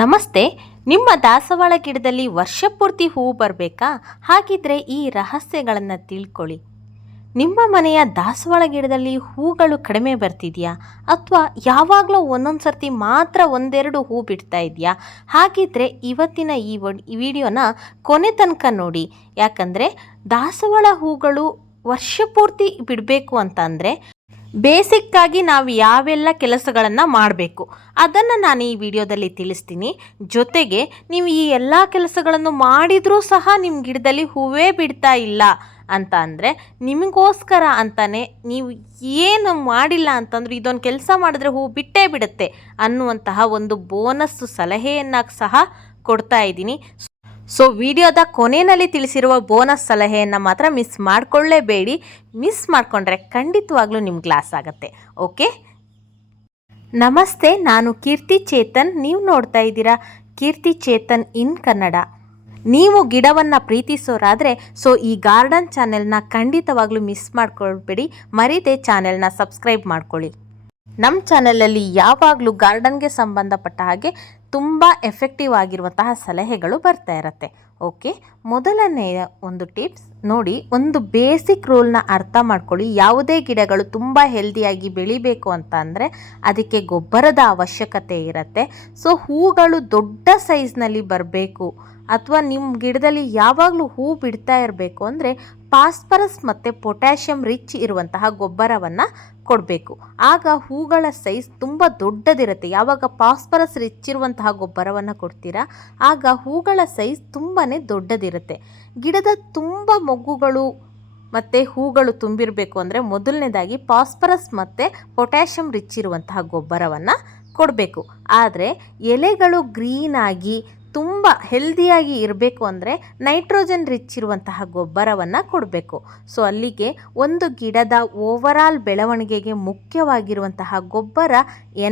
ನಮಸ್ತೆ. ನಿಮ್ಮ ದಾಸವಾಳ ಗಿಡದಲ್ಲಿ ವರ್ಷಪೂರ್ತಿ ಹೂವು ಬರಬೇಕಾ? ಹಾಗಿದ್ರೆ ಈ ರಹಸ್ಯಗಳನ್ನು ತಿಳ್ಕೊಳ್ಳಿ. ನಿಮ್ಮ ಮನೆಯ ದಾಸವಾಳ ಗಿಡದಲ್ಲಿ ಹೂಗಳು ಕಡಿಮೆ ಬರ್ತಿದೆಯಾ? ಅಥವಾ ಯಾವಾಗಲೂ ಒಂದೊಂದು ಸರ್ತಿ ಮಾತ್ರ ಒಂದೆರಡು ಹೂ ಬಿಡ್ತಾ ಇದೆಯಾ? ಹಾಗಿದ್ರೆ ಇವತ್ತಿನ ಈ ವಿಡಿಯೋನ ಕೊನೆ ತನಕ ನೋಡಿ. ಯಾಕಂದರೆ ದಾಸವಾಳ ಹೂಗಳು ವರ್ಷಪೂರ್ತಿ ಬಿಡಬೇಕು ಅಂತಂದರೆ ಬೇಸಿಕ್ಕಾಗಿ ನಾವು ಯಾವೆಲ್ಲ ಕೆಲಸಗಳನ್ನು ಮಾಡಬೇಕು ಅದನ್ನು ನಾನು ಈ ವಿಡಿಯೋದಲ್ಲಿ ತಿಳಿಸ್ತೀನಿ. ಜೊತೆಗೆ ನೀವು ಈ ಎಲ್ಲ ಕೆಲಸಗಳನ್ನು ಮಾಡಿದರೂ ಸಹ ನಿಮ್ಮ ಗಿಡದಲ್ಲಿ ಹೂವೇ ಬಿಡ್ತಾ ಇಲ್ಲ ಅಂತ ಅಂದರೆ ನಿಮಗೋಸ್ಕರ ಅಂತಾನೆ ನೀವು ಏನು ಮಾಡಿಲ್ಲ ಅಂತಂದ್ರೆ ಇದೊಂದು ಕೆಲಸ ಮಾಡಿದ್ರೆ ಹೂ ಬಿಟ್ಟೇ ಬಿಡುತ್ತೆ ಅನ್ನುವಂತಹ ಒಂದು ಬೋನಸ್ ಸಲಹೆಯನ್ನು ಸಹ ಕೊಡ್ತಾ ಇದ್ದೀನಿ. ಸೊ ವಿಡಿಯೋದ ಕೊನೆಯಲ್ಲಿ ತಿಳಿಸಿರುವ ಬೋನಸ್ ಸಲಹೆಯನ್ನು ಮಾತ್ರ ಮಿಸ್ ಮಾಡಿಕೊಳ್ಳೇಬೇಡಿ. ಮಿಸ್ ಮಾಡಿಕೊಂಡ್ರೆ ಖಂಡಿತವಾಗ್ಲೂ ನಿಮ್ಗೆ ಲಾಸ್ ಆಗುತ್ತೆ. ಓಕೆ, ನಮಸ್ತೆ. ನಾನು ಕೀರ್ತಿ ಚೇತನ್. ನೀವು ನೋಡ್ತಾ ಇದ್ದೀರಾ ಕೀರ್ತಿ ಚೇತನ್ ಇನ್ ಕನ್ನಡ. ನೀವು ಗಿಡವನ್ನು ಪ್ರೀತಿಸೋರಾದರೆ ಈ ಗಾರ್ಡನ್ ಚಾನೆಲ್ನ ಖಂಡಿತವಾಗ್ಲೂ ಮಿಸ್ ಮಾಡ್ಕೊಳ್ಬೇಡಿ. ಮರೀದೆ ಚಾನೆಲ್ನ ಸಬ್ಸ್ಕ್ರೈಬ್ ಮಾಡ್ಕೊಳ್ಳಿ. ನಮ್ಮ ಚಾನಲಲ್ಲಿ ಯಾವಾಗಲೂ ಗಾರ್ಡನ್ಗೆ ಸಂಬಂಧಪಟ್ಟ ಹಾಗೆ ತುಂಬ ಎಫೆಕ್ಟಿವ್ ಆಗಿರುವಂತಹ ಸಲಹೆಗಳು ಬರ್ತಾ ಇರುತ್ತೆ. ಓಕೆ, ಮೊದಲನೆಯ ಒಂದು ಟಿಪ್ಸ್ ನೋಡಿ. ಒಂದು ಬೇಸಿಕ್ ರೂಲ್ನ ಅರ್ಥ ಮಾಡ್ಕೊಳ್ಳಿ. ಯಾವುದೇ ಗಿಡಗಳು ತುಂಬ ಹೆಲ್ದಿಯಾಗಿ ಬೆಳಿಬೇಕು ಅಂತ ಅಂದರೆ ಅದಕ್ಕೆ ಗೊಬ್ಬರದ ಅವಶ್ಯಕತೆ ಇರುತ್ತೆ. ಹೂಗಳು ದೊಡ್ಡ ಸೈಜ್ನಲ್ಲಿ ಬರಬೇಕು ಅಥವಾ ನಿಮ್ಮ ಗಿಡದಲ್ಲಿ ಯಾವಾಗಲೂ ಹೂ ಬಿಡ್ತಾ ಇರಬೇಕು ಅಂದರೆ ಫಾಸ್ಫರಸ್ ಮತ್ತು ಪೊಟ್ಯಾಷಿಯಂ ರಿಚ್ ಇರುವಂತಹ ಗೊಬ್ಬರವನ್ನು ಕೊಡಬೇಕು. ಆಗ ಹೂಗಳ ಸೈಜ್ ತುಂಬ ದೊಡ್ಡದಿರುತ್ತೆ. ಯಾವಾಗ ಫಾಸ್ಫರಸ್ ರಿಚ್ ಇರುವಂತಹ ಗೊಬ್ಬರವನ್ನು ಕೊಡ್ತೀರಾ ಆಗ ಹೂಗಳ ಸೈಜ್ ತುಂಬಾ ದೊಡ್ಡದಿರುತ್ತೆ. ಗಿಡದ ತುಂಬ ಮೊಗ್ಗುಗಳು ಮತ್ತು ಹೂಗಳು ತುಂಬಿರಬೇಕು ಅಂದರೆ ಮೊದಲನೇದಾಗಿ ಫಾಸ್ಫರಸ್ ಮತ್ತು ಪೊಟ್ಯಾಷಿಯಂ ರಿಚ್ ಇರುವಂತಹ ಗೊಬ್ಬರವನ್ನು ಕೊಡಬೇಕು. ಆದರೆ ಎಲೆಗಳು ಗ್ರೀನಾಗಿ ತುಂಬ ಹೆಲ್ದಿಯಾಗಿ ಇರಬೇಕು ಅಂದರೆ ನೈಟ್ರೋಜನ್ ರಿಚ್ ಇರುವಂತಹ ಗೊಬ್ಬರವನ್ನು ಕೊಡಬೇಕು. ಅಲ್ಲಿಗೆ ಒಂದು ಗಿಡದ ಓವರಾಲ್ ಬೆಳವಣಿಗೆಗೆ ಮುಖ್ಯವಾಗಿರುವಂತಹ ಗೊಬ್ಬರ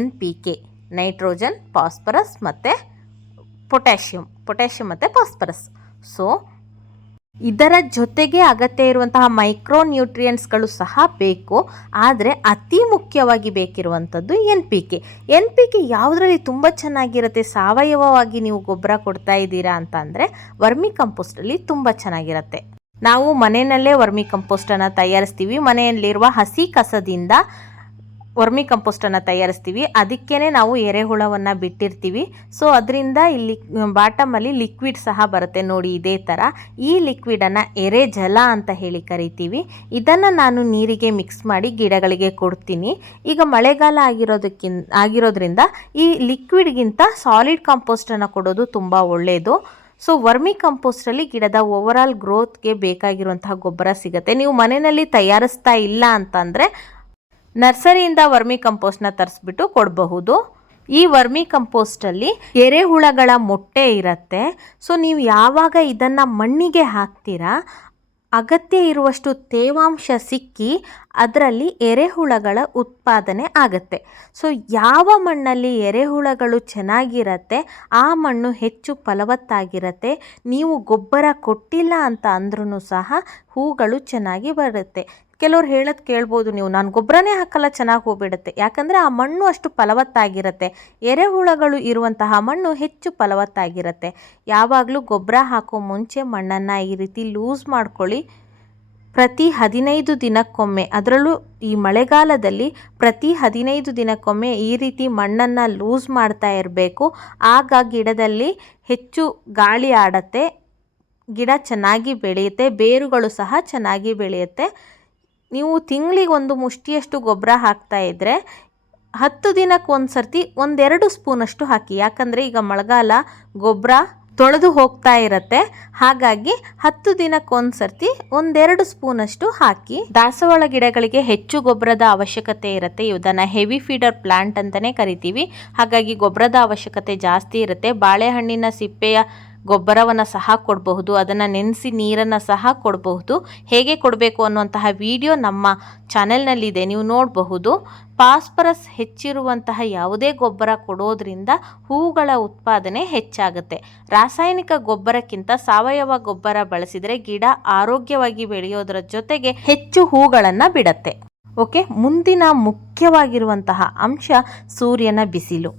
NPK, ನೈಟ್ರೋಜನ್, ಫಾಸ್ಫರಸ್ ಮತ್ತು ಪೊಟ್ಯಾಷಿಯಂ ಮತ್ತು ಫಾಸ್ಫರಸ್. ಇದರ ಜೊತೆಗೆ ಅಗತ್ಯ ಇರುವಂತಹ ಮೈಕ್ರೋ ನ್ಯೂಟ್ರಿಯೆಂಟ್ಸ್ಗಳು ಸಹ ಬೇಕು. ಆದರೆ ಅತಿ ಮುಖ್ಯವಾಗಿ ಬೇಕಿರುವಂಥದ್ದು NPK ಯಾವುದರಲ್ಲಿ ತುಂಬ ಚೆನ್ನಾಗಿರುತ್ತೆ? ಸಾವಯವವಾಗಿ ನೀವು ಗೊಬ್ಬರ ಕೊಡ್ತಾ ಇದ್ದೀರಾ ಅಂತ ಅಂದರೆ ವರ್ಮಿ ಕಂಪೋಸ್ಟಲ್ಲಿ ತುಂಬ ಚೆನ್ನಾಗಿರುತ್ತೆ. ನಾವು ಮನೆಯಲ್ಲೇ ವರ್ಮಿ ಕಂಪೋಸ್ಟನ್ನು ತಯಾರಿಸ್ತೀವಿ. ಮನೆಯಲ್ಲಿರುವ ಹಸಿ ಕಸದಿಂದ ವರ್ಮಿ ಕಂಪೋಸ್ಟನ್ನು ತಯಾರಿಸ್ತೀವಿ. ಅದಕ್ಕೇ ನಾವು ಎರೆಹುಳವನ್ನು ಬಿಟ್ಟಿರ್ತೀವಿ. ಅದರಿಂದ ಇಲ್ಲಿ ಬಾಟಮಲ್ಲಿ ಲಿಕ್ವಿಡ್ ಸಹ ಬರುತ್ತೆ ನೋಡಿ, ಇದೇ ಥರ. ಈ ಲಿಕ್ವಿಡನ್ನು ಎರೆ ಜಲ ಅಂತ ಹೇಳಿ ಕರಿತೀವಿ. ಇದನ್ನು ನಾನು ನೀರಿಗೆ ಮಿಕ್ಸ್ ಮಾಡಿ ಗಿಡಗಳಿಗೆ ಕೊಡ್ತೀನಿ. ಈಗ ಮಳೆಗಾಲ ಆಗಿರೋದ್ರಿಂದ ಈ ಲಿಕ್ವಿಡ್ಗಿಂತ ಸಾಲಿಡ್ ಕಂಪೋಸ್ಟನ್ನು ಕೊಡೋದು ತುಂಬ ಒಳ್ಳೆಯದು. ವರ್ಮಿ ಕಂಪೋಸ್ಟಲ್ಲಿ ಗಿಡದ ಓವರಾಲ್ ಗ್ರೋತ್ಗೆ ಬೇಕಾಗಿರುವಂತಹ ಗೊಬ್ಬರ ಸಿಗುತ್ತೆ. ನೀವು ಮನೆಯಲ್ಲಿ ತಯಾರಿಸ್ತಾ ಇಲ್ಲ ಅಂತಂದರೆ ನರ್ಸರಿಯಿಂದ ವರ್ಮಿ ಕಂಪೋಸ್ಟ್ನ ತರಿಸ್ಬಿಟ್ಟು ಕೊಡಬಹುದು. ಈ ವರ್ಮಿ ಕಂಪೋಸ್ಟಲ್ಲಿ ಎರೆಹುಳಗಳ ಮೊಟ್ಟೆ ಇರುತ್ತೆ. ನೀವು ಯಾವಾಗ ಇದನ್ನು ಮಣ್ಣಿಗೆ ಹಾಕ್ತೀರಾ ಅಗತ್ಯ ಇರುವಷ್ಟು ತೇವಾಂಶ ಸಿಕ್ಕಿ ಅದರಲ್ಲಿ ಎರೆಹುಳಗಳ ಉತ್ಪಾದನೆ ಆಗುತ್ತೆ. ಯಾವ ಮಣ್ಣಲ್ಲಿ ಎರೆಹುಳಗಳು ಚೆನ್ನಾಗಿರುತ್ತೆ ಆ ಮಣ್ಣು ಹೆಚ್ಚು ಫಲವತ್ತಾಗಿರುತ್ತೆ. ನೀವು ಗೊಬ್ಬರ ಕೊಟ್ಟಿಲ್ಲ ಅಂತ ಅಂದ್ರೂ ಸಹ ಹೂಗಳು ಚೆನ್ನಾಗಿ ಬರುತ್ತೆ. ಕೆಲವ್ರು ಹೇಳೋದು ಕೇಳ್ಬೋದು ನೀವು, ನಾನು ಗೊಬ್ಬರನೇ ಹಾಕಲ್ಲ ಚೆನ್ನಾಗಿ ಹೋಗ್ಬಿಡುತ್ತೆ. ಯಾಕಂದರೆ ಆ ಮಣ್ಣು ಅಷ್ಟು ಫಲವತ್ತಾಗಿರುತ್ತೆ. ಎರೆಹುಳಗಳು ಇರುವಂತಹ ಮಣ್ಣು ಹೆಚ್ಚು ಫಲವತ್ತಾಗಿರುತ್ತೆ. ಯಾವಾಗಲೂ ಗೊಬ್ಬರ ಹಾಕೋ ಮುಂಚೆ ಮಣ್ಣನ್ನು ಈ ರೀತಿ ಲೂಸ್ ಮಾಡ್ಕೊಳ್ಳಿ. ಪ್ರತಿ 15 ದಿನಕ್ಕೊಮ್ಮೆ, ಅದರಲ್ಲೂ ಈ ಮಳೆಗಾಲದಲ್ಲಿ ಪ್ರತಿ 15 ದಿನಕ್ಕೊಮ್ಮೆ ಈ ರೀತಿ ಮಣ್ಣನ್ನು ಲೂಸ್ ಮಾಡ್ತಾ ಇರಬೇಕು. ಆಗ ಗಿಡದಲ್ಲಿ ಹೆಚ್ಚು ಗಾಳಿ ಆಡತ್ತೆ, ಗಿಡ ಚೆನ್ನಾಗಿ ಬೆಳೆಯುತ್ತೆ, ಬೇರುಗಳು ಸಹ ಚೆನ್ನಾಗಿ ಬೆಳೆಯುತ್ತೆ. ನೀವು ತಿಂಗಳಿಗೆ ಒಂದು ಮುಷ್ಟಿಯಷ್ಟು ಗೊಬ್ಬರ ಹಾಕ್ತಾ ಇದ್ದರೆ 10 ದಿನಕ್ಕೊಂದು ಸರ್ತಿ 1-2 ಸ್ಪೂನಷ್ಟು ಹಾಕಿ. ಯಾಕಂದರೆ ಈಗ ಮಳೆಗಾಲ ಗೊಬ್ಬರ ತೊಳೆದು ಹೋಗ್ತಾ ಇರುತ್ತೆ. ಹಾಗಾಗಿ 10 ದಿನಕ್ಕೊಂದು ಸರ್ತಿ 1-2 ಸ್ಪೂನಷ್ಟು ಹಾಕಿ. ದಾಸವಾಳ ಗಿಡಗಳಿಗೆ ಹೆಚ್ಚು ಗೊಬ್ಬರದ ಅವಶ್ಯಕತೆ ಇರುತ್ತೆ. ಇದನ್ನು ಹೆವಿ ಫೀಡರ್ ಪ್ಲಾಂಟ್ ಅಂತಲೇ ಕರಿತೀವಿ. ಹಾಗಾಗಿ ಗೊಬ್ಬರದ ಅವಶ್ಯಕತೆ ಜಾಸ್ತಿ ಇರುತ್ತೆ. ಬಾಳೆಹಣ್ಣಿನ ಸಿಪ್ಪೆಯ ಗೊಬ್ಬರವನ್ನು ಸಹ ಕೊಡಬಹುದು. ಅದನ್ನು ನೆನೆಸಿ ನೀರನ್ನು ಸಹ ಕೊಡಬಹುದು. ಹೇಗೆ ಕೊಡಬೇಕು ಅನ್ನುವಂತಹ ವಿಡಿಯೋ ನಮ್ಮ ಚಾನೆಲ್ನಲ್ಲಿದೆ, ನೀವು ನೋಡಬಹುದು. ಫಾಸ್ಫರಸ್ ಹೆಚ್ಚಿರುವಂತಹ ಯಾವುದೇ ಗೊಬ್ಬರ ಕೊಡೋದ್ರಿಂದ ಹೂಗಳ ಉತ್ಪಾದನೆ ಹೆಚ್ಚಾಗುತ್ತೆ. ರಾಸಾಯನಿಕ ಗೊಬ್ಬರಕ್ಕಿಂತ ಸಾವಯವ ಗೊಬ್ಬರ ಬಳಸಿದರೆ ಗಿಡ ಆರೋಗ್ಯವಾಗಿ ಬೆಳೆಯೋದರ ಜೊತೆಗೆ ಹೆಚ್ಚು ಹೂಗಳನ್ನು ಬಿಡುತ್ತೆ. ಓಕೆ, ಮುಂದಿನ ಮುಖ್ಯವಾಗಿರುವಂತಹ ಅಂಶ ಸೂರ್ಯನ ಬಿಸಿಲು.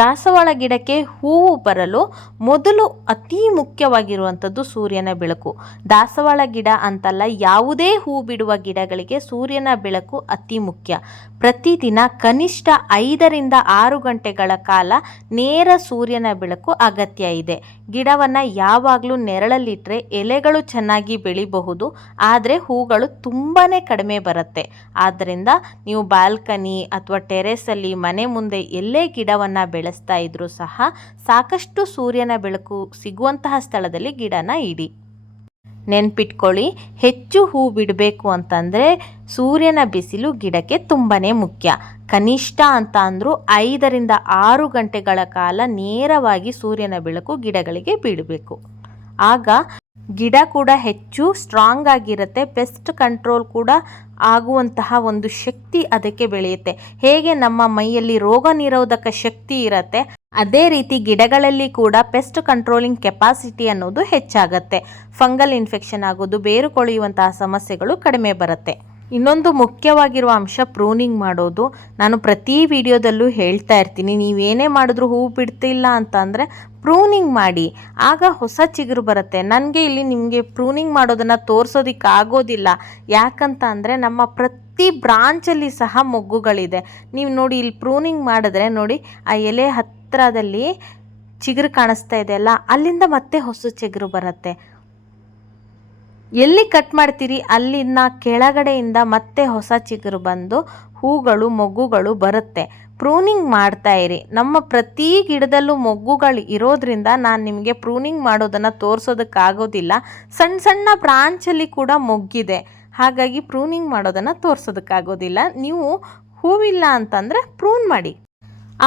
ದಾಸವಾಳ ಗಿಡಕ್ಕೆ ಹೂವು ಬರಲು ಮೊದಲು ಅತಿ ಮುಖ್ಯವಾಗಿರುವಂಥದ್ದು ಸೂರ್ಯನ ಬೆಳಕು. ದಾಸವಾಳ ಗಿಡ ಅಂತಲ್ಲ, ಯಾವುದೇ ಹೂ ಬಿಡುವ ಗಿಡಗಳಿಗೆ ಸೂರ್ಯನ ಬೆಳಕು ಅತಿ ಮುಖ್ಯ. ಪ್ರತಿದಿನ ಕನಿಷ್ಠ 5ರಿಂದ 6 ಗಂಟೆಗಳ ಕಾಲ ನೇರ ಸೂರ್ಯನ ಬೆಳಕು ಅಗತ್ಯ ಇದೆ. ಗಿಡವನ್ನು ಯಾವಾಗಲೂ ನೆರಳಲ್ಲಿಟ್ಟರೆ ಎಲೆಗಳು ಚೆನ್ನಾಗಿ ಬೆಳಿಬಹುದು, ಆದರೆ ಹೂಗಳು ತುಂಬಾ ಕಡಿಮೆ ಬರುತ್ತೆ. ಆದ್ದರಿಂದ ನೀವು ಬಾಲ್ಕನಿ ಅಥವಾ ಟೆರೆಸಲ್ಲಿ ಮನೆ ಮುಂದೆ ಎಲ್ಲೇ ಗಿಡವನ್ನು ಬೆಳೆಸ್ತಾ ಇದ್ರೂ ಸಹ ಸಾಕಷ್ಟು ಸೂರ್ಯನ ಬೆಳಕು ಸಿಗುವಂತಹ ಸ್ಥಳದಲ್ಲಿ ಗಿಡನ ಇಡಿ. ನೆನ್ಪಿಟ್ಕೊಳ್ಳಿ, ಹೆಚ್ಚು ಹೂ ಬಿಡಬೇಕು ಅಂತಂದರೆ ಸೂರ್ಯನ ಬಿಸಿಲು ಗಿಡಕ್ಕೆ ತುಂಬಾ ಮುಖ್ಯ. ಕನಿಷ್ಠ ಅಂತ ಅಂದರೂ 5ರಿಂದ 6 ಗಂಟೆಗಳ ಕಾಲ ನೇರವಾಗಿ ಸೂರ್ಯನ ಬೆಳಕು ಗಿಡಗಳಿಗೆ ಬೀಳಬೇಕು. ಆಗ ಗಿಡ ಕೂಡ ಹೆಚ್ಚು ಸ್ಟ್ರಾಂಗ್ ಆಗಿರುತ್ತೆ. ಪೆಸ್ಟ್ ಕಂಟ್ರೋಲ್ ಕೂಡ ಆಗುವಂತಹ ಒಂದು ಶಕ್ತಿ ಅದಕ್ಕೆ ಬೆಳೆಯುತ್ತೆ. ಹೇಗೆ ನಮ್ಮ ಮೈಯಲ್ಲಿ ರೋಗ ನಿರೋಧಕ ಶಕ್ತಿ ಇರುತ್ತೆ, ಅದೇ ರೀತಿ ಗಿಡಗಳಲ್ಲಿ ಕೂಡ ಪೆಸ್ಟ್ ಕಂಟ್ರೋಲಿಂಗ್ ಕೆಪಾಸಿಟಿ ಅನ್ನೋದು ಹೆಚ್ಚಾಗತ್ತೆ. ಫಂಗಲ್ ಇನ್ಫೆಕ್ಷನ್ ಆಗೋದು, ಬೇರು ಕೊಳೆಯುವಂತಹ ಸಮಸ್ಯೆಗಳು ಕಡಿಮೆ ಬರುತ್ತೆ. ಇನ್ನೊಂದು ಮುಖ್ಯವಾಗಿರುವ ಅಂಶ ಪ್ರೂನಿಂಗ್ ಮಾಡೋದು. ನಾನು ಪ್ರತಿ ವಿಡಿಯೋದಲ್ಲೂ ಹೇಳ್ತಾ ಇರ್ತೀನಿ, ನೀವೇನೇ ಮಾಡಿದ್ರೂ ಹೂ ಬಿಡ್ತಿಲ್ಲ ಅಂತ ಅಂದರೆ ಪ್ರೂನಿಂಗ್ ಮಾಡಿ, ಆಗ ಹೊಸ ಚಿಗುರು ಬರುತ್ತೆ. ನನಗೆ ಇಲ್ಲಿ ನಿಮಗೆ ಪ್ರೂನಿಂಗ್ ಮಾಡೋದನ್ನು ತೋರಿಸೋದಕ್ಕೆ ಆಗೋದಿಲ್ಲ, ಯಾಕಂತ ಅಂದರೆ ನಮ್ಮ ಪ್ರತಿ ಬ್ರಾಂಚಲ್ಲಿ ಸಹ ಮೊಗ್ಗುಗಳಿದೆ. ನೀವು ನೋಡಿ, ಇಲ್ಲಿ ಪ್ರೂನಿಂಗ್ ಮಾಡಿದ್ರೆ ನೋಡಿ, ಆ ಎಲೆ ಹತ್ತಿರದಲ್ಲಿ ಚಿಗುರು ಕಾಣಿಸ್ತಾ ಇದೆ ಅಲ್ಲ, ಅಲ್ಲಿಂದ ಮತ್ತೆ ಹೊಸ ಚಿಗುರು ಬರುತ್ತೆ. ಎಲ್ಲಿ ಕಟ್ ಮಾಡ್ತೀರಿ ಅಲ್ಲಿನ ಕೆಳಗಡೆಯಿಂದ ಮತ್ತೆ ಹೊಸ ಚಿಗುರು ಬಂದು ಹೂಗಳು ಮೊಗ್ಗುಗಳು ಬರುತ್ತೆ. ಪ್ರೂನಿಂಗ್ ಮಾಡ್ತಾ ಇರಿ. ನಮ್ಮ ಪ್ರತಿ ಗಿಡದಲ್ಲೂ ಮೊಗ್ಗುಗಳು ಇರೋದ್ರಿಂದ ನಾನು ನಿಮಗೆ ಪ್ರೂನಿಂಗ್ ಮಾಡೋದನ್ನು ತೋರಿಸೋದಕ್ಕಾಗೋದಿಲ್ಲ. ಸಣ್ಣ ಸಣ್ಣ ಬ್ರಾಂಚಲ್ಲಿ ಕೂಡ ಮೊಗ್ಗಿದೆ, ಹಾಗಾಗಿ ಪ್ರೂನಿಂಗ್ ಮಾಡೋದನ್ನು ತೋರಿಸೋದಕ್ಕಾಗೋದಿಲ್ಲ. ನೀವು ಹೂವಿಲ್ಲ ಅಂತಂದರೆ ಪ್ರೂನ್ ಮಾಡಿ,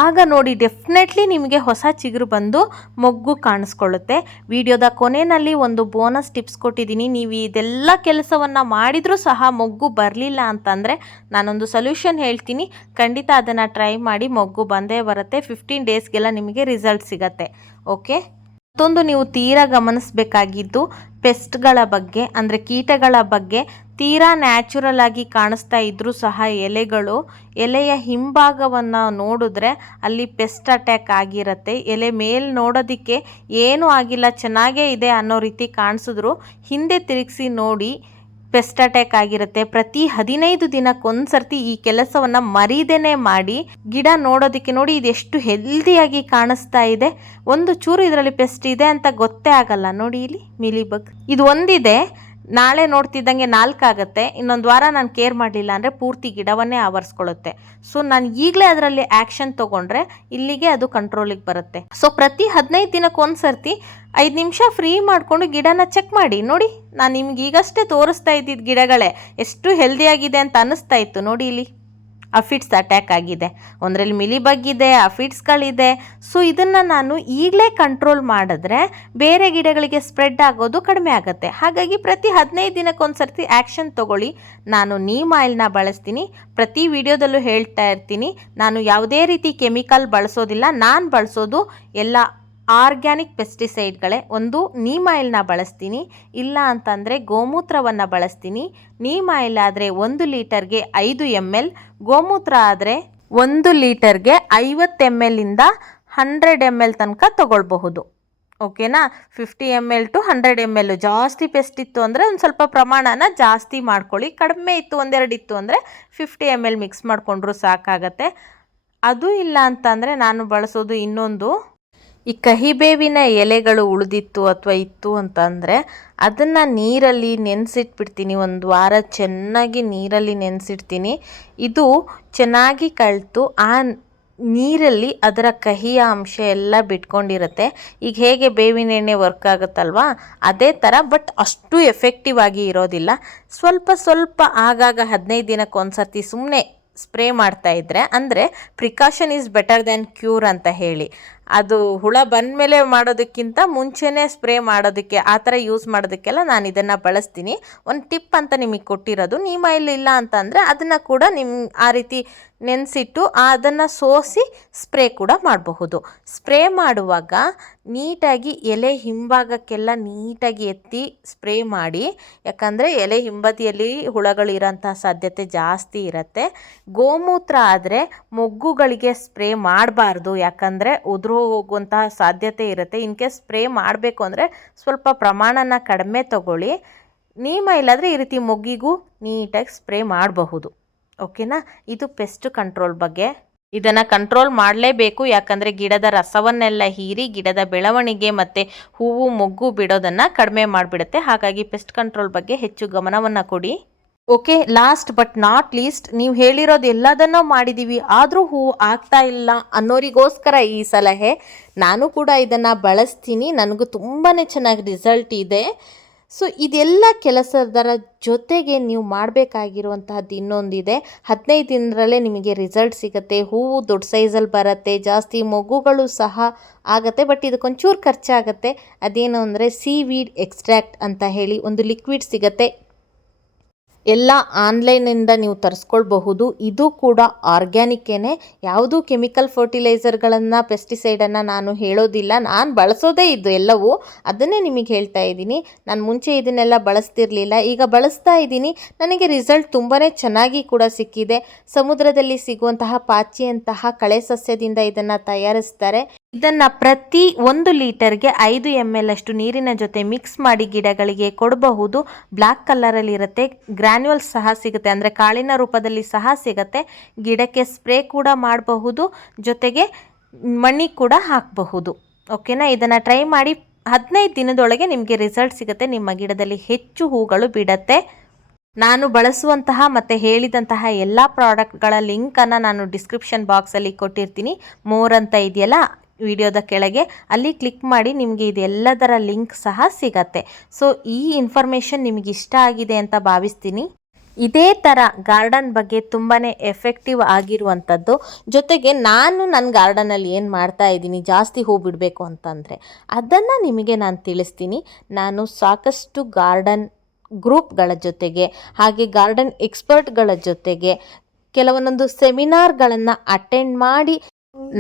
ಆಗ ನೋಡಿ ಡೆಫಿನೆಟ್ಲಿ ನಿಮಗೆ ಹೊಸ ಚಿಗುರು ಬಂದು ಮೊಗ್ಗು ಕಾಣಿಸ್ಕೊಳ್ಳುತ್ತೆ. ವಿಡಿಯೋದ ಕೊನೆಯಲ್ಲಿ ಒಂದು ಬೋನಸ್ ಟಿಪ್ಸ್ ಕೊಟ್ಟಿದ್ದೀನಿ. ನೀವು ಇದೆಲ್ಲ ಕೆಲಸವನ್ನು ಮಾಡಿದರೂ ಸಹ ಮೊಗ್ಗು ಬರಲಿಲ್ಲ ಅಂತಂದರೆ ನಾನೊಂದು ಸೊಲ್ಯೂಷನ್ ಹೇಳ್ತೀನಿ, ಖಂಡಿತ ಅದನ್ನು ಟ್ರೈ ಮಾಡಿ. ಮೊಗ್ಗು ಬಂದೇ ಬರುತ್ತೆ. 15 ಡೇಸ್ಗೆಲ್ಲ ನಿಮಗೆ ರಿಸಲ್ಟ್ ಸಿಗತ್ತೆ. ಓಕೆ. ಮತ್ತೊಂದು ನೀವು ತೀರಾ ಗಮನಿಸಬೇಕಾಗಿದ್ದು ಪೆಸ್ಟ್ಗಳ ಬಗ್ಗೆ, ಅಂದರೆ ಕೀಟಗಳ ಬಗ್ಗೆ. ತೀರಾ ನ್ಯಾಚುರಲ್ ಆಗಿ ಕಾಣಿಸ್ತಾ ಇದ್ರೂ ಸಹ ಎಲೆಯ ಹಿಂಭಾಗವನ್ನು ನೋಡಿದ್ರೆ ಅಲ್ಲಿ ಪೆಸ್ಟ್ ಅಟ್ಯಾಕ್ ಆಗಿರುತ್ತೆ. ಎಲೆ ಮೇಲೆ ನೋಡೋದಕ್ಕೆ ಏನೂ ಆಗಿಲ್ಲ, ಚೆನ್ನಾಗೇ ಇದೆ ಅನ್ನೋ ರೀತಿ ಕಾಣಿಸಿದ್ರು ಹಿಂದೆ ತಿರುಗಿಸಿ ನೋಡಿ ಪೆಸ್ಟ್ ಅಟ್ಯಾಕ್ ಆಗಿರುತ್ತೆ. ಪ್ರತಿ 15 ದಿನಕ್ಕೊಂದ್ಸರ್ತಿ ಈ ಕೆಲಸವನ್ನು ಮರೀದೇನೆ ಮಾಡಿ. ಗಿಡ ನೋಡೋದಕ್ಕೆ ನೋಡಿ ಇದೆಷ್ಟು ಹೆಲ್ದಿಯಾಗಿ ಕಾಣಿಸ್ತಾ ಇದೆ. ಒಂದು ಚೂರು ಇದರಲ್ಲಿ ಪೆಸ್ಟ್ ಇದೆ ಅಂತ ಗೊತ್ತೇ ಆಗಲ್ಲ. ನೋಡಿ ಇಲ್ಲಿ ಮಿಲಿಬಗ್ ಇದು ಒಂದಿದೆ, ನಾಳೆ ನೋಡ್ತಿದ್ದಂಗೆ 4 ಆಗುತ್ತೆ. ಇನ್ನೊಂದು ವಾರ ನಾನು ಕೇರ್ ಮಾಡಲಿಲ್ಲ ಅಂದರೆ ಪೂರ್ತಿ ಗಿಡವನ್ನೇ ಆವರಿಸ್ಕೊಳ್ಳುತ್ತೆ. ಸೊ ನಾನು ಈಗಲೇ ಅದರಲ್ಲಿ ಆ್ಯಕ್ಷನ್ ತೊಗೊಂಡ್ರೆ ಇಲ್ಲಿಗೆ ಅದು ಕಂಟ್ರೋಲಿಗೆ ಬರುತ್ತೆ. ಸೊ ಪ್ರತಿ 15 ದಿನಕ್ಕೊಂದ್ಸರ್ತಿ 5 ನಿಮಿಷ ಫ್ರೀ ಮಾಡಿಕೊಂಡು ಗಿಡನ ಚೆಕ್ ಮಾಡಿ. ನೋಡಿ, ನಾನು ನಿಮ್ಗೆ ಈಗಷ್ಟೇ ತೋರಿಸ್ತಾ ಇದ್ದಿದ್ದು ಗಿಡಗಳೇ ಎಷ್ಟು ಹೆಲ್ದಿಯಾಗಿದೆ ಅಂತ ಅನ್ನಿಸ್ತಾ ಇತ್ತು. ನೋಡಿ ಇಲ್ಲಿ ಅಫಿಡ್ಸ್ ಅಟ್ಯಾಕ್ ಆಗಿದೆ, ಒಂದರಲ್ಲಿ ಮಿಲಿಬಗ್ ಇದೆ, ಅಫಿಡ್ಸ್ಗಳಿದೆ. ಸೊ ಇದನ್ನು ನಾನು ಈಗಲೇ ಕಂಟ್ರೋಲ್ ಮಾಡಿದ್ರೆ ಬೇರೆ ಗಿಡಗಳಿಗೆ ಸ್ಪ್ರೆಡ್ ಆಗೋದು ಕಡಿಮೆ ಆಗುತ್ತೆ. ಹಾಗಾಗಿ ಪ್ರತಿ 15 ದಿನಕ್ಕೊಂದ್ಸರ್ತಿ ಆ್ಯಕ್ಷನ್ ತೊಗೊಳ್ಳಿ. ನಾನು ನೀಮ್ ಆಯಿಲ್ನ ಬಳಸ್ತೀನಿ, ಪ್ರತಿ ವಿಡಿಯೋದಲ್ಲೂ ಹೇಳ್ತಾ ಇರ್ತೀನಿ. ನಾನು ಯಾವುದೇ ರೀತಿ ಕೆಮಿಕಲ್ ಬಳಸೋದಿಲ್ಲ. ನಾನು ಬಳಸೋದು ಎಲ್ಲ ಆರ್ಗ್ಯಾನಿಕ್ ಪೆಸ್ಟಿಸೈಡ್ಗಳೇ. ಒಂದು ನೀಮ್ ಆಯಿಲ್ನ ಬಳಸ್ತೀನಿ, ಇಲ್ಲ ಅಂತಂದರೆ ಗೋಮೂತ್ರವನ್ನು ಬಳಸ್ತೀನಿ. ನೀಮ್ ಆಯಿಲ್ ಆದರೆ 1 ಲೀಟರ್ಗೆ 5 ml, ಗೋಮೂತ್ರ ಆದರೆ 1 ಲೀಟರ್ಗೆ 50 ml ಇಂದ 100 ml ತನಕ ತಗೊಳ್ಬಹುದು. ಓಕೆನಾ. 50 ml to 100 ml. ಜಾಸ್ತಿ ಪೆಸ್ಟ್ ಇತ್ತು ಅಂದರೆ ಒಂದು ಸ್ವಲ್ಪ ಪ್ರಮಾಣನ ಜಾಸ್ತಿ ಮಾಡ್ಕೊಳ್ಳಿ. ಕಡಿಮೆ ಇತ್ತು, 1-2 ಇತ್ತು ಅಂದರೆ 50 ml ಮಿಕ್ಸ್ ಮಾಡಿಕೊಂಡ್ರೂ ಸಾಕಾಗತ್ತೆ. ಅದು ಇಲ್ಲ ಅಂತಂದರೆ ನಾನು ಬಳಸೋದು ಇನ್ನೊಂದು, ಈ ಕಹಿಬೇವಿನ ಎಲೆಗಳು ಉಳಿದಿತ್ತು ಅಥವಾ ಇತ್ತು ಅಂತಂದರೆ ಅದನ್ನು ನೀರಲ್ಲಿ ನೆನೆಸಿಟ್ಬಿಡ್ತೀನಿ. 1 ವಾರ ಚೆನ್ನಾಗಿ ನೀರಲ್ಲಿ ನೆನೆಸಿಡ್ತೀನಿ. ಇದು ಚೆನ್ನಾಗಿ ಕಳೆದು ಆ ನೀರಲ್ಲಿ ಅದರ ಕಹಿಯ ಅಂಶ ಎಲ್ಲ ಬಿಟ್ಕೊಂಡಿರುತ್ತೆ. ಈಗ ಹೇಗೆ ಬೇವಿನ ಎಣ್ಣೆ ವರ್ಕ್ ಆಗುತ್ತಲ್ವಾ, ಅದೇ ಥರ, ಬಟ್ ಅಷ್ಟು ಎಫೆಕ್ಟಿವ್ ಆಗಿ ಇರೋದಿಲ್ಲ. ಸ್ವಲ್ಪ ಆಗಾಗ 15 ದಿನಕ್ಕೊಂದ್ಸರ್ತಿ ಸುಮ್ಮನೆ ಸ್ಪ್ರೇ ಮಾಡ್ತಾ ಇದ್ದರೆ, ಅಂದರೆ precaution is better than cure ಅಂತ ಹೇಳಿ. ಅದು ಹುಳ ಬಂದಮೇಲೆ ಮಾಡೋದಕ್ಕಿಂತ ಮುಂಚೆನೇ ಸ್ಪ್ರೇ ಮಾಡೋದಕ್ಕೆ ಆ ಥರ ಯೂಸ್ ಮಾಡೋದಕ್ಕೆಲ್ಲ ನಾನು ಇದನ್ನು ಬಳಸ್ತೀನಿ. ಒಂದು ಟಿಪ್ ಅಂತ ನಿಮಗೆ ಕೊಟ್ಟಿರೋದು. ನೀಮ್ ಆಯಿಲ್ ಇಲ್ಲ ಅಂತಂದರೆ ಅದನ್ನು ಕೂಡ ಆ ರೀತಿ ನೆನೆಸಿಟ್ಟು ಅದನ್ನು ಸೋಸಿ ಸ್ಪ್ರೇ ಕೂಡ ಮಾಡಬಹುದು. ಸ್ಪ್ರೇ ಮಾಡುವಾಗ ನೀಟಾಗಿ ಎಲೆ ಹಿಂಭಾಗಕ್ಕೆಲ್ಲ ನೀಟಾಗಿ ಎತ್ತಿ ಸ್ಪ್ರೇ ಮಾಡಿ, ಯಾಕಂದರೆ ಎಲೆ ಹಿಂಬದಿಯಲ್ಲಿ ಹುಳಗಳಿರೋಂಥ ಸಾಧ್ಯತೆ ಜಾಸ್ತಿ ಇರುತ್ತೆ. ಗೋಮೂತ್ರ ಆದರೆ ಮೊಗ್ಗುಗಳಿಗೆ ಸ್ಪ್ರೇ ಮಾಡಬಾರ್ದು, ಯಾಕಂದರೆ ಉದುರು ಹೋಗುವಂತಹ ಸಾಧ್ಯತೆ ಇರುತ್ತೆ. ಇನ್ ಕೇಸ್ ಸ್ಪ್ರೇ ಮಾಡಬೇಕು ಅಂದರೆ ಸ್ವಲ್ಪ ಪ್ರಮಾಣನ ಕಡಿಮೆ ತಗೊಳ್ಳಿ. ನೀಮ್ ಆಯಿಲ್ ಆದರೆ ಈ ರೀತಿ ಮೊಗ್ಗಿಗೂ ನೀಟಾಗಿ ಸ್ಪ್ರೇ ಮಾಡಬಹುದು. ಓಕೆನಾ? ಇದು ಪೆಸ್ಟ್ ಕಂಟ್ರೋಲ್ ಬಗ್ಗೆ. ಇದನ್ನು ಕಂಟ್ರೋಲ್ ಮಾಡಲೇಬೇಕು, ಯಾಕಂದರೆ ಗಿಡದ ರಸವನ್ನೆಲ್ಲ ಹೀರಿ ಗಿಡದ ಬೆಳವಣಿಗೆ ಮತ್ತು ಹೂವು ಮೊಗ್ಗು ಬಿಡೋದನ್ನು ಕಡಿಮೆ ಮಾಡಿಬಿಡುತ್ತೆ. ಹಾಗಾಗಿ ಪೆಸ್ಟ್ ಕಂಟ್ರೋಲ್ ಬಗ್ಗೆ ಹೆಚ್ಚು ಗಮನವನ್ನು ಕೊಡಿ. Okay, last but not least, ನೀವು ಹೇಳಿರೋದು ಎಲ್ಲದನ್ನೂ ಮಾಡಿದ್ದೀವಿ ಆದರೂ ಹೂವು ಆಗ್ತಾ ಇಲ್ಲ ಅನ್ನೋರಿಗೋಸ್ಕರ ಈ ಸಲಹೆ. ನಾನು ಕೂಡ ಇದನ್ನು ಬಳಸ್ತೀನಿ, ನನಗೂ ತುಂಬಾ ಚೆನ್ನಾಗಿ ರಿಸಲ್ಟ್ ಇದೆ. ಸೊ ಇದೆಲ್ಲ ಕೆಲಸದರ ಜೊತೆಗೆ ನೀವು ಮಾಡಬೇಕಾಗಿರುವಂತಹದ್ದು ಇನ್ನೊಂದಿದೆ. 15 ದಿನದಲ್ಲೇ ನಿಮಗೆ ರಿಸಲ್ಟ್ ಸಿಗುತ್ತೆ. ಹೂವು ದೊಡ್ಡ ಸೈಜಲ್ಲಿ ಬರುತ್ತೆ, ಜಾಸ್ತಿ ಮೊಗ್ಗುಗಳು ಸಹ ಆಗುತ್ತೆ. ಬಟ್ ಇದಕ್ಕೊಂಚೂರು ಖರ್ಚಾಗುತ್ತೆ. ಅದೇನು ಅಂದರೆ ಸೀವೀಡ್ ಎಕ್ಸ್ಟ್ರಾಕ್ಟ್ ಅಂತ ಹೇಳಿ ಒಂದು ಲಿಕ್ವಿಡ್ ಸಿಗುತ್ತೆ. ಎಲ್ಲ ಆನ್ಲೈನಿಂದ ನೀವು ತರಿಸ್ಕೊಳ್ಬಹುದು. ಇದು ಕೂಡ ಆರ್ಗ್ಯಾನಿಕ್ಕೇನೆ, ಯಾವುದೂ ಕೆಮಿಕಲ್ ಫರ್ಟಿಲೈಸರ್ಗಳನ್ನು ಪೆಸ್ಟಿಸೈಡನ್ನು ನಾನು ಹೇಳೋದಿಲ್ಲ. ನಾನು ಬಳಸೋದೇ ಇದು ಎಲ್ಲವೂ, ಅದನ್ನೇ ನಿಮಗೆ ಹೇಳ್ತಾ ಇದ್ದೀನಿ. ನಾನು ಮುಂಚೆ ಇದನ್ನೆಲ್ಲ ಬಳಸ್ತಿರ್ಲಿಲ್ಲ, ಈಗ ಬಳಸ್ತಾ ಇದ್ದೀನಿ. ನನಗೆ ರಿಸಲ್ಟ್ ತುಂಬಾ ಚೆನ್ನಾಗಿ ಕೂಡ ಸಿಕ್ಕಿದೆ. ಸಮುದ್ರದಲ್ಲಿ ಸಿಗುವಂತಹ ಪಾಚಿಯಂತಹ ಕಳೆ ಸಸ್ಯದಿಂದ ಇದನ್ನು ತಯಾರಿಸ್ತಾರೆ. ಇದನ್ನು ಪ್ರತಿ 1 ಲೀಟರ್ಗೆ 5 ml ಅಷ್ಟು ನೀರಿನ ಜೊತೆ ಮಿಕ್ಸ್ ಮಾಡಿ ಗಿಡಗಳಿಗೆ ಕೊಡಬಹುದು. ಬ್ಲ್ಯಾಕ್ ಕಲರಲ್ಲಿ ಇರುತ್ತೆ. ಗ್ರ್ಯಾನ್ಯುವಲ್ಸ್ ಸಹ ಸಿಗುತ್ತೆ, ಅಂದರೆ ಕಾಳಿನ ರೂಪದಲ್ಲಿ ಸಹ ಸಿಗುತ್ತೆ. ಗಿಡಕ್ಕೆ ಸ್ಪ್ರೇ ಕೂಡ ಮಾಡಬಹುದು, ಜೊತೆಗೆ ಮಣ್ಣಿಗೆ ಕೂಡ ಹಾಕಬಹುದು. ಓಕೆನಾ? ಇದನ್ನು ಟ್ರೈ ಮಾಡಿ. 15 ದಿನದೊಳಗೆ ನಿಮಗೆ ರಿಸಲ್ಟ್ ಸಿಗುತ್ತೆ. ನಿಮ್ಮ ಗಿಡದಲ್ಲಿ ಹೆಚ್ಚು ಹೂಗಳು ಬಿಡುತ್ತೆ. ನಾನು ಬಳಸುವಂತಹ ಮತ್ತು ಹೇಳಿದಂತಹ ಎಲ್ಲ ಪ್ರಾಡಕ್ಟ್ಗಳ ಲಿಂಕನ್ನು ನಾನು ಡಿಸ್ಕ್ರಿಪ್ಷನ್ ಬಾಕ್ಸಲ್ಲಿ ಕೊಟ್ಟಿರ್ತೀನಿ. ಮೋರ್ ಅಂತ ಇದೆಯಲ್ಲ ವಿಡಿಯೋದ ಕೆಳಗೆ, ಅಲ್ಲಿ ಕ್ಲಿಕ್ ಮಾಡಿ ನಿಮಗೆ ಇದೆಲ್ಲದರ ಲಿಂಕ್ ಸಹ ಸಿಗತ್ತೆ. ಸೊ ಈ ಇನ್ಫಾರ್ಮೇಷನ್ ನಿಮಗೆ ಇಷ್ಟ ಆಗಿದೆ ಅಂತ ಭಾವಿಸ್ತೀನಿ. ಇದೇ ಥರ ಗಾರ್ಡನ್ ಬಗ್ಗೆ ತುಂಬಾ ಎಫೆಕ್ಟಿವ್ ಆಗಿರುವಂಥದ್ದು, ಜೊತೆಗೆ ನಾನು ನನ್ನ ಗಾರ್ಡನಲ್ಲಿ ಏನು ಮಾಡ್ತಾ ಇದ್ದೀನಿ ಜಾಸ್ತಿ ಹೂ ಬಿಡಬೇಕು ಅಂತಂದರೆ ಅದನ್ನು ನಿಮಗೆ ನಾನು ತಿಳಿಸ್ತೀನಿ. ನಾನು ಸಾಕಷ್ಟು ಗಾರ್ಡನ್ ಗ್ರೂಪ್ಗಳ ಜೊತೆಗೆ ಹಾಗೆ ಗಾರ್ಡನ್ ಎಕ್ಸ್ಪರ್ಟ್ಗಳ ಜೊತೆಗೆ ಕೆಲವೊಂದೊಂದು ಸೆಮಿನಾರ್ಗಳನ್ನು ಅಟೆಂಡ್ ಮಾಡಿ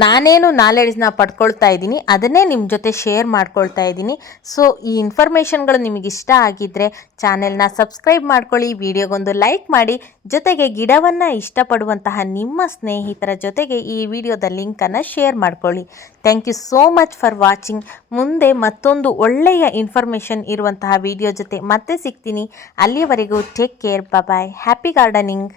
ನಾನೇನು ನಾಲೆಡ್ಜ್ನ ಪಡ್ಕೊಳ್ತಾ ಇದ್ದೀನಿ ಅದನ್ನೇ ನಿಮ್ಮ ಜೊತೆ ಶೇರ್ ಮಾಡ್ಕೊಳ್ತಾ ಇದ್ದೀನಿ. ಸೊ ಈ ಇನ್ಫಾರ್ಮೇಷನ್ಗಳು ನಿಮಗೆ ಇಷ್ಟ ಆಗಿದ್ದರೆ ಚಾನೆಲ್ನ ಸಬ್ಸ್ಕ್ರೈಬ್ ಮಾಡ್ಕೊಳ್ಳಿ, ವಿಡಿಯೋಗೊಂದು ಲೈಕ್ ಮಾಡಿ, ಜೊತೆಗೆ ಗಿಡವನ್ನು ಇಷ್ಟಪಡುವಂತಹ ನಿಮ್ಮ ಸ್ನೇಹಿತರ ಜೊತೆಗೆ ಈ ವಿಡಿಯೋದ ಲಿಂಕನ್ನು ಶೇರ್ ಮಾಡ್ಕೊಳ್ಳಿ. Thank you so much for watching. ಮುಂದೆ ಮತ್ತೊಂದು ಒಳ್ಳೆಯ ಇನ್ಫಾರ್ಮೇಷನ್ ಇರುವಂತಹ ವಿಡಿಯೋ ಜೊತೆ ಮತ್ತೆ ಸಿಗ್ತೀನಿ. ಅಲ್ಲಿಯವರೆಗೂ take care, bye. Happy gardening.